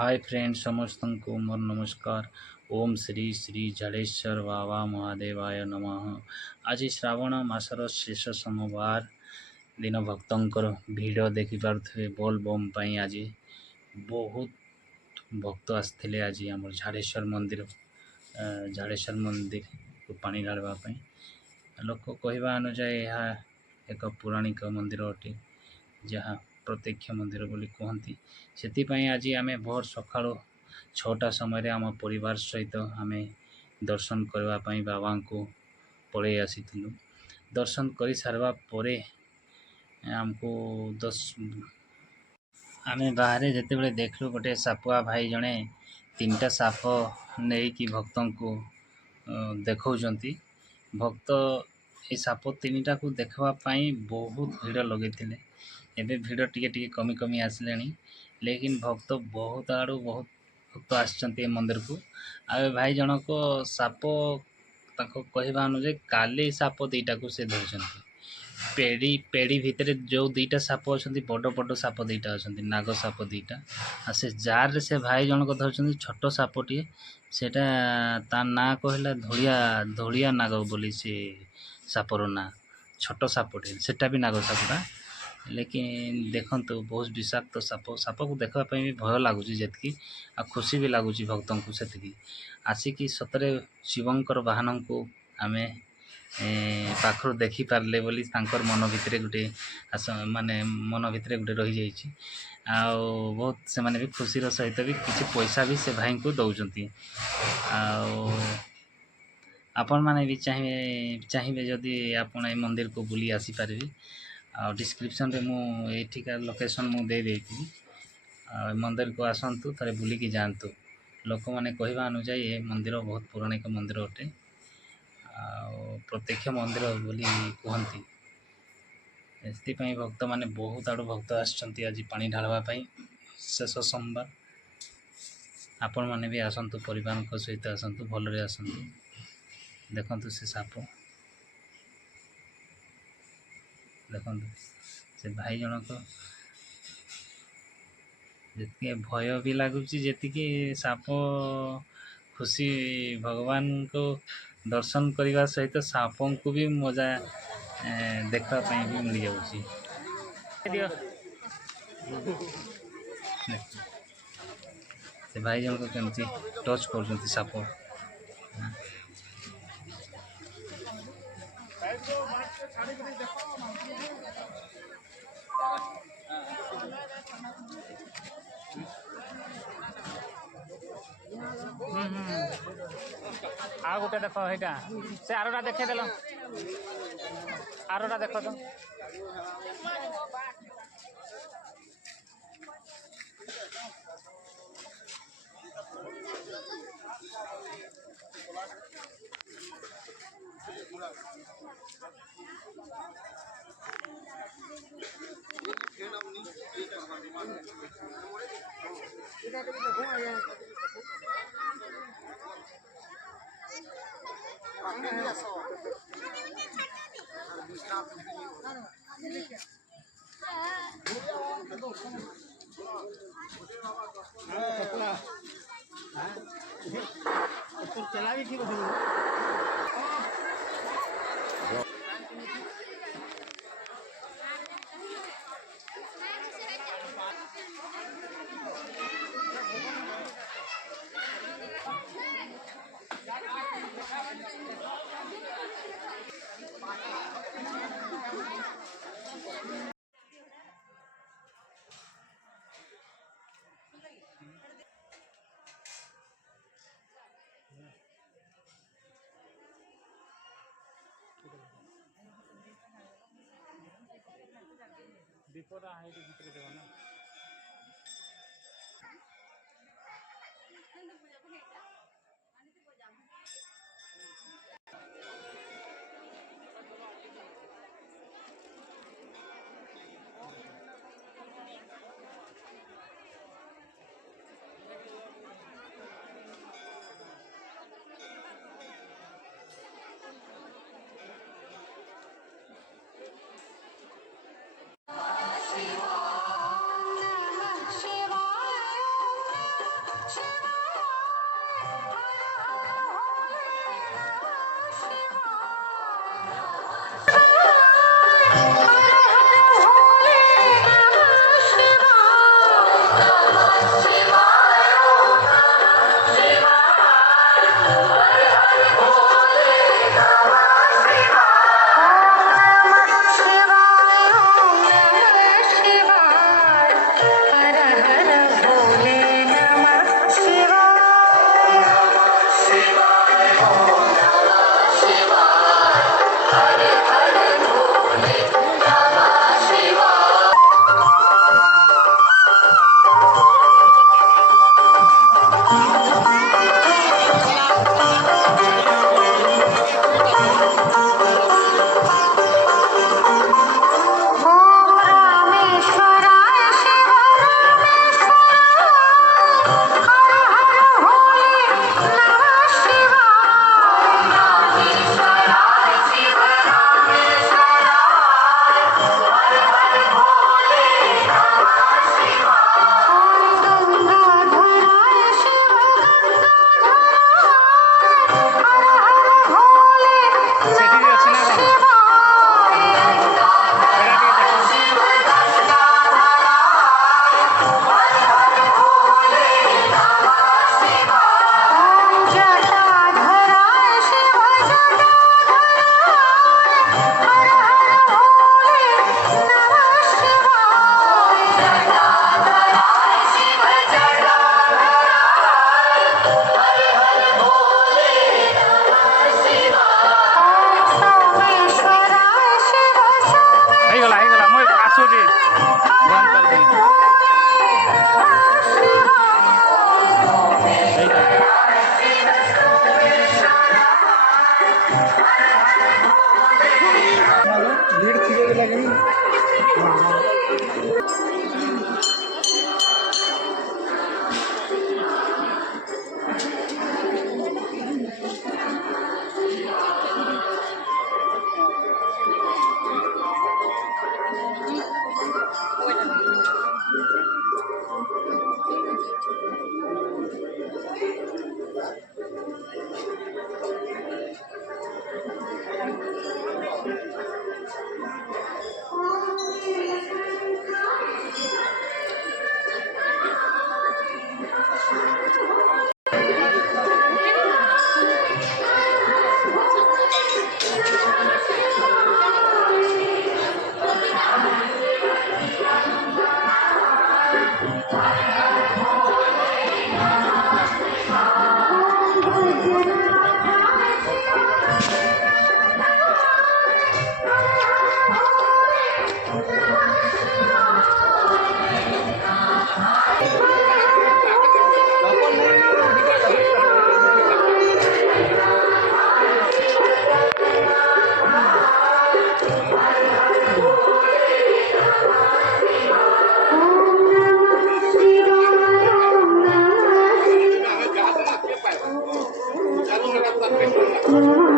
Hi friend समस्त को मोर नमस्कार। ओम श्री श्री झाड़ेश्वर बाबा महादेवाय नमः। आज श्रावण मासर शेष सोमवार दिन भक्तंकर भिड़ देखिपे बोल बम पाई आज बहुत भक्त आसते। आज आम झाड़ेश्वर मंदिर को पानी ढालवाई लोक कहवा अनुसार यह एक पौराणिक मंदिर अटे जहाँ प्रत्यक्ष मंदिर बोली कहती। से आज आम भोर सका 6टा समय आम परिवार सहित आम दर्शन करने बाबा को पलि आसी। दर्शन कर सारा पर आमको 10 आम बाहर जिते देखलु गोटे सापुआ भाई जड़े 3टा साप नहीं कि भक्त को देखा भक्त ये साप 3टा को देखापी बहुत भिड़ लगे। एबे भिड़ टी कमी कमी आसले लेकिन भक्त बहुत आड़ू बहुत भक्त आसछन्ति मंदिर को। आ भाई जनक साप कहवा अनुसार काली साप 2टा को से धरछन्ति। पेड़ी भितर जो 2टा साप अच्छा बड़ बड़ साप 2टा अच्छा नाग साप 2टा आ से जार से भाई जनक धरछन्ति छोट सापटे सेटा ता ना कहला धोलिया नाग बोली से सापर ना छोट सापटे सेटा भी नाग सापटा लेकिन देखंतु बहुत विषाक्त साप को देखापी भी भय लगुच जी आ खुशी भी लगुच भक्त को से आसिकी सतरे शिवंकर वाहन को आम पाखर देखी पारे बोली मन भितर गोटे माने मन भितर गोटे रही जाइए आ बहुत से माने भी खुशी सहित भी किसी पैसा भी से भाई को दौरान आपण मैंने भी चाहिए जदि आपण ए मंदिर को बुली आसीपारे आ डिस्क्रिप्शन रे मु एठिका लोकेशन मु दे देती मंदिर को आसतु थे बुलिकी जातु। लोक मैंने कहवा अनुसार ये मंदिर बहुत पौराणिक मंदिर अटे प्रत्यक्ष मंदिर बोली कहती। से भक्त माने बहुत आड़ भक्त आसछन्ति आज पानी ढालवाई शेष सोमवार। आपण मैंने भी आसतु परिवार सहित आसतु भलरे आसतु देखंतु से साप देखु से भाई जनक जी भय भी लगुच जी साप खुशी भगवान को दर्शन करने सहित साप को भी मजा देखापी भी मिल जाऊँगी। से भाई जनक केमती टच कर साप आ गोटे देख यहाँ से आरोटा देखेदेल आरोटा देख तो चला भी ठीक दीपटा है भितर देव ना Oh